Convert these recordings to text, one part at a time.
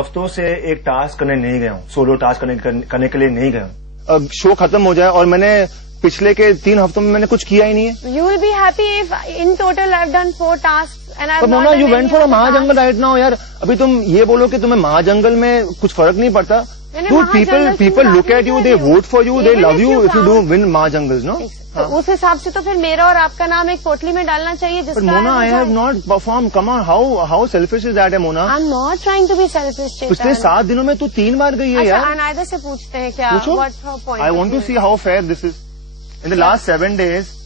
हफ्तों से एक टास्क करने नहीं गया हूँ, सोलो टास्क करने के लिए नहीं गया हूँ। शो खत्म हो जाए और मैंने पिछले के 3 हफ्तों में मैंने कुछ किया ही नहीं है। You will be happy if in total I have done 4 task and I have Mona, you went for a महाजंगल राइट नाउ यार। अभी तुम ये बोलो कि तुम्हें महाजंगल में कुछ फर्क नहीं पड़ता। People look at you, they vote for you, they love you if you do win महाजंगल्स, no? तो उस हिसाब से तो फिर मेरा और आपका नाम एक पोटली में डालना चाहिए जिसका। But Mona, I have not performed. Come on, how selfish is that, Mona? I'm not trying to be selfish. पिछले 7 दिनों में तू 3 बार गई है यार। अच्छा, अनायदा से पूछते हैं क्या? What's her point? I want to see how fair this is. In the last 7 days,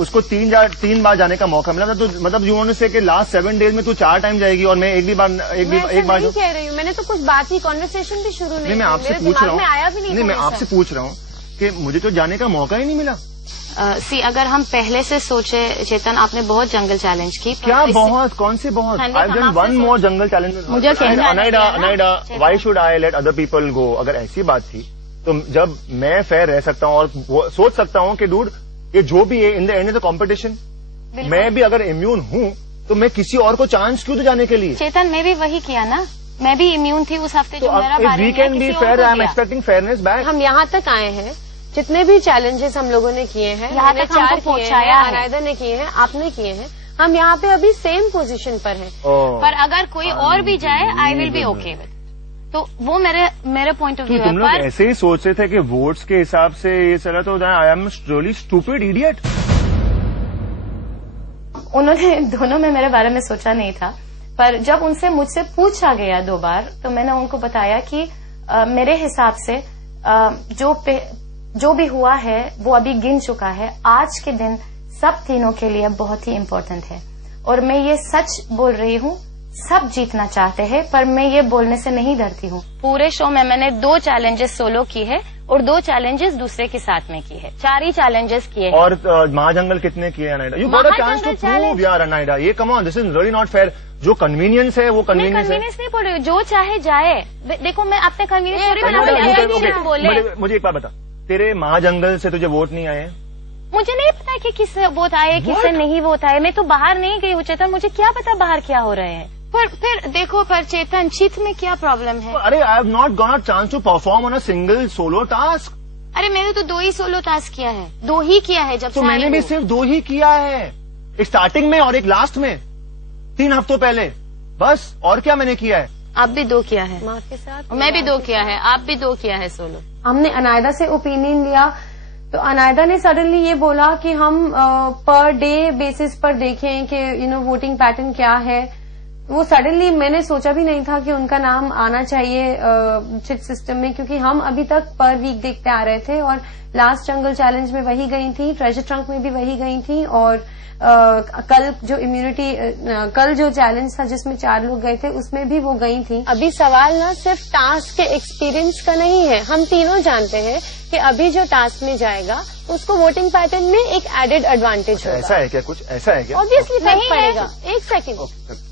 उसको 3 बार जाने का मौका मिला था। तो मतलब यू वांट टू से कि लास्ट 7 डेज में तू 4 टाइम जाएगी और मैं एक बार नहीं कह रही हूँ। मैंने तो कुछ बात ही, कॉन्वर्सेशन भी शुरू नहीं। मैं आपसे पूछ रहा हूँ। आया भी नहीं। मैं आपसे पूछ रहा हूँ कि मुझे तो जाने का मौका ही नहीं मिला। अगर हम पहले से सोचे चेतन, आपने बहुत जंगल चैलेंज की। क्या बहुत? कौन सी बहुत? आई हैव डन 1 more जंगल चैलेंज। मुझे Anaida, why should I let other people go? अगर ऐसी बात थी तो जब मैं फेयर रह सकता हूँ और सोच सकता हूँ कि डूड ये जो भी है in the end of the competition, मैं भी अगर इम्यून हूँ तो मैं किसी और को चांस क्यों तो जाने के लिए? चेतन, मैं भी वही किया ना, मैं भी इम्यून थी उस हफ्ते। जो मेरा बारे we can be fair, I am expecting fairness back. हम यहाँ तक आए हैं, जितने भी चैलेंजेस हम लोगों ने किए हैं, यहाँ तक 4 पहुंचाया, अनायदा ने किए हैं, आपने किए हैं, हम यहाँ पे अभी सेम पोजीशन पर हैं। पर अगर कोई और भी जाए, I will be okay with. तो वो मेरे पॉइंट ऑफ व्यू है। तुम लोग ऐसे ही सोच रहे थे कि वोट्स के हिसाब से ये चला तो I am really stupid idiot. उन्होंने दोनों में मेरे बारे में सोचा नहीं था, पर जब उनसे मुझसे पूछा गया 2 बार तो मैंने उनको बताया कि मेरे हिसाब से जो भी हुआ है वो अभी गिन चुका है। आज के दिन सब तीनों के लिए बहुत ही इम्पोर्टेंट है और मैं ये सच बोल रही हूँ, सब जीतना चाहते हैं पर मैं ये बोलने से नहीं डरती हूँ। पूरे शो में मैंने 2 चैलेंजेस सोलो की है और 2 चैलेंजेस दूसरे के साथ में की है। 4 ही चैलेंजेस किए। और महाजंगल कितने किए Anaida? You got a chance to prove यार अनायदा। ये come on, this is really not fair. जो कन्वीनियंस है वो कन्वीनियंस नहीं बोल रही हूँ, जो चाहे जाए। देखो मैं अपने कन्वीनियंस बोले। मुझे एक बात बता, तेरे महाजंगल से तुझे वोट नहीं आए? मुझे नहीं पता कि किससे वोट आए, किससे नहीं वोट आए। मैं तो बाहर नहीं गई हूँ चेतन, मुझे क्या पता बाहर क्या हो रहे हैं। पर फिर देखो, पर चेतन चित में क्या प्रॉब्लम है? अरे I have not got a chance to perform on a single solo task. अरे मैंने तो 2 ही सोलो टास्क किया है, 2 ही किया है। जब तो मैंने भी सिर्फ 2 ही किया है, एक स्टार्टिंग में और एक लास्ट में 3 हफ्तों पहले, बस। और क्या मैंने किया है? आप भी 2 किया है, माँ के साथ मैं भी 2 किया है, आप भी 2 किया है सोलो। हमने अनायदा से ओपिनियन लिया तो अनायदा ने सडनली ये बोला कि हम पर डे बेसिस पर देखें कि वोटिंग पैटर्न क्या है। वो सडनली, मैंने सोचा भी नहीं था कि उनका नाम आना चाहिए चिट सिस्टम में, क्योंकि हम अभी तक पर वीक देखते आ रहे थे और लास्ट जंगल चैलेंज में वही गई थी, ट्रेजर ट्रंक में भी वही गई थी और कल जो चैलेंज था जिसमें 4 लोग गए थे उसमें भी वो गई थी। अभी सवाल ना सिर्फ टास्क के एक्सपीरियंस का नहीं है, हम तीनों जानते हैं कि अभी जो टास्क में जाएगा उसको वोटिंग पैटर्न में एक एडेड एडवांटेज होगा। ऐसा है क्या? कुछ ऐसा है क्या? ऑब्वियसली फर्क पड़ेगा। 1 सेकेंड।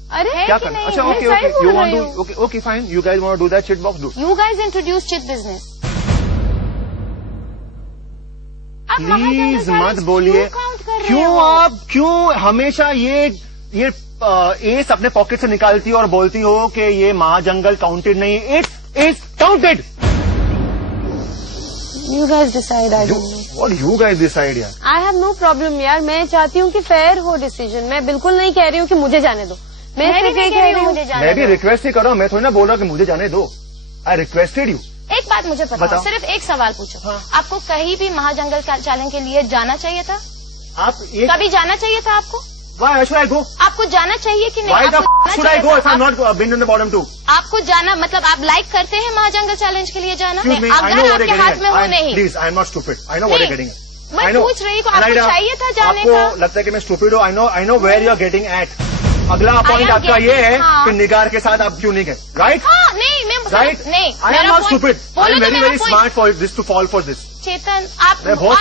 अरे क्या करना? अच्छा, okay fine, you guys want to do that chit box, do. You guys introduce chit business. Please मत बोलिए। क्यों हमेशा ये एस अपने पॉकेट से निकालती हो और बोलती हो कि ये महाजंगल काउंटेड नहीं? It's counted. You guys decide. What you guys decide यार? I have no problem यार, मैं चाहती हूँ कि फेयर हो डिसीजन। मैं बिल्कुल नहीं कह रही हूँ कि मुझे जाने दो। मैं भी नहीं कह रही हूँ मुझे जाने दो। मैं भी रिक्वेस्ट ही कर रहा हूँ, मैं थोड़ी ना बोल रहा कि मुझे जाने दो। I requested you. एक बात मुझे पता, सिर्फ एक सवाल पूछो। हाँ। आपको कहीं भी महाजंगल चैलेंज के लिए जाना चाहिए था? आप कभी जाना चाहिए था आपको? Why should I go? आपको जाना चाहिए कि नहीं? Why the should I go if I'm not been in the bottom 2? आपको जाना मतलब आप लाइक करते हैं महाजंगल चैलेंज के लिए जाना? अगर आपके हाथ में हो नहीं। Please, I'm not stupid. I know what you're getting at. मैं पूछ रही हूँ, आपको चाहिए था जाने का? आपको लगता है कि मैं स्टूपिड हूँ? I know where you're getting at. अगला पॉइंट आपका ये है कि निगार के साथ आप क्यों नहीं गए? राइट? हाँ, नहीं, मैं राइट? नहीं, I am not stupid. I am very smart for this to fall for this. चेतन, आप इतना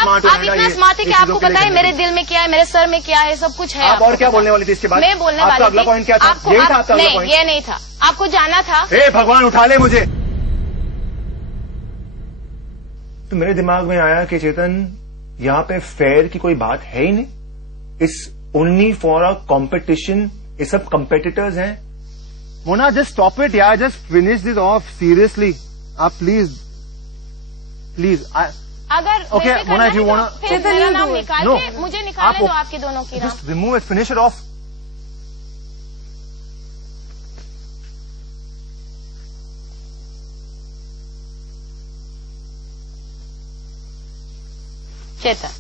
स्मार्ट है कि आपको पता है मेरे दिल में क्या है, मेरे सर में क्या है, सब कुछ है। आप और क्या बोलने वाली थी इसके बाद? मैं बोलने वाली थी। अगला पॉइंट क्या था? यही था आपका अगला पॉइंट? ये नहीं था। आपको जाना था। हे भगवान, उठा ले मुझे। तो मेरे दिमाग में आया कि चेतन, यहाँ पे फेयर की कोई बात है ही नहीं। It's only for a competition. ये सब कॉम्पिटिटर्स हैं मोना जस्ट स्टॉप इट यार, just finish this of seriously. आप प्लीज अगर Okay, Mona, if you wanna- फिर मेरा नाम निकाल No. के मुझे निकालने दो आपके दोनों की नाम। Just remove it, finish it off. Chetan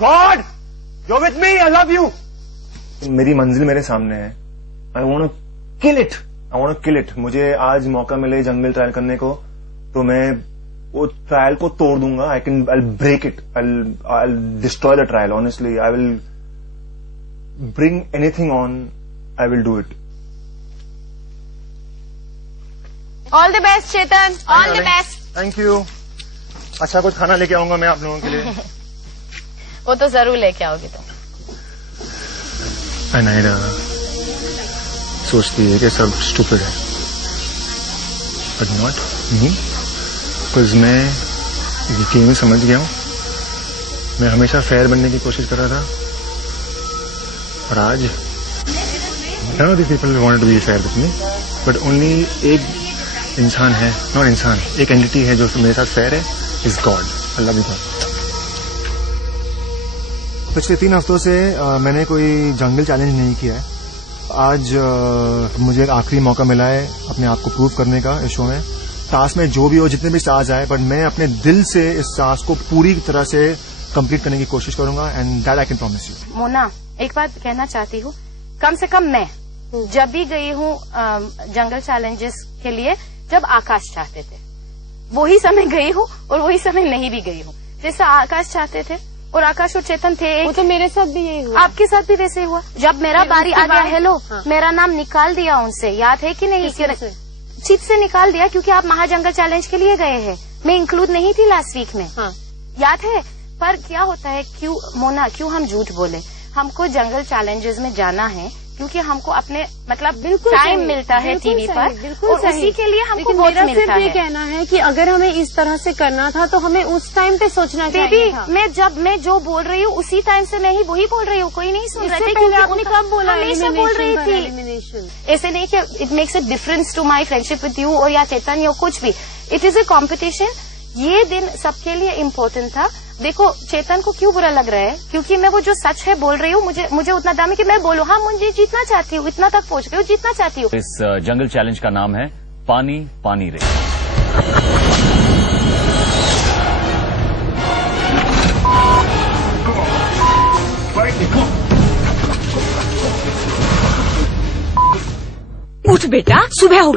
God you with me, I love you. मेरी मंजिल मेरे सामने है। I want to kill it, I want to kill it. मुझे आज मौका मिले जंगल ट्रायल करने को तो मैं वो ट्रायल को तोड़ दूंगा। I break it, I destroy the trial. Honestly I will bring anything on, I will do it. All the best Chetan, all the best. Thank you. अच्छा कुछ खाना लेके आऊंगा मैं आप लोगों के लिए। वो तो जरूर लेके आओगे तुम। अनायरा सोचती है कि सब स्टूपिड है, बट नॉट मी, बिकॉज मैं ये गेम समझ गया हूं। मैं हमेशा फेयर बनने की कोशिश कर रहा था और आज none of these people wanted to be fair with me, but only एक इंसान है, नॉट इंसान, एक एंटिटी है जो मेरे साथ फेयर है, is God. I love you God. पिछले 3 हफ्तों से मैंने कोई जंगल चैलेंज नहीं किया है। आज मुझे एक आखिरी मौका मिला है अपने आप को प्रूव करने का इस शो में। टास्क में जो भी हो, जितने भी स्टार्स आए, बट मैं अपने दिल से इस टास्क को पूरी तरह से कंप्लीट करने की कोशिश करूंगा, and that I can promise you. Mona, एक बात कहना चाहती हूँ, कम से कम मैं जब भी गई हूँ जंगल चैलेंजेस के लिए, जब आकाश चाहते थे वही समय गई हूँ और वही समय नहीं भी गई हूँ। जैसे आकाश चाहते थे और आकाश और चेतन थे, वो तो मेरे साथ भी यही हुआ। आपके साथ भी वैसे हुआ। जब मेरा बारी आ गया, हेलो, मेरा नाम निकाल दिया उनसे, याद है कि नहीं? चित से निकाल दिया क्योंकि आप महाजंगल चैलेंज के लिए गए हैं। मैं इंक्लूड नहीं थी लास्ट वीक में, याद है? पर क्या होता है, क्यों मोना, क्यों हम झूठ बोले? हमको जंगल चैलेंजेस में जाना है क्योंकि हमको अपने मतलब टाइम मिलता है टीवी पर, और उसी के लिए हमको बहुत मिलता है। मेरा सिर्फ ये कहना है कि अगर हमें इस तरह से करना था तो हमें उस टाइम पे सोचना चाहिए था। मैं जो बोल रही हूँ उसी टाइम से मैं ही वही बोल रही हूँ, कोई नहीं सुन रहे थे क्योंकि आपने कब बोला? हमेशा बोल रही थी। ऐसे नहीं कि it makes a difference to my friendship with you और या चेतन या कुछ भी। It is a competition. ये दिन सबके लिए इम्पोर्टेंट था। देखो चेतन को क्यों बुरा लग रहा है, क्योंकि मैं वो जो सच है बोल रही हूँ। मुझे उतना दाम है कि मैं बोलूँ, हाँ मुझे जीतना चाहती हूँ, इतना तक पहुँच गई हूँ, जीतना चाहती हूँ। इस जंगल चैलेंज का नाम है पानी पानी रे। उठ बेटा, सुबह हो गई।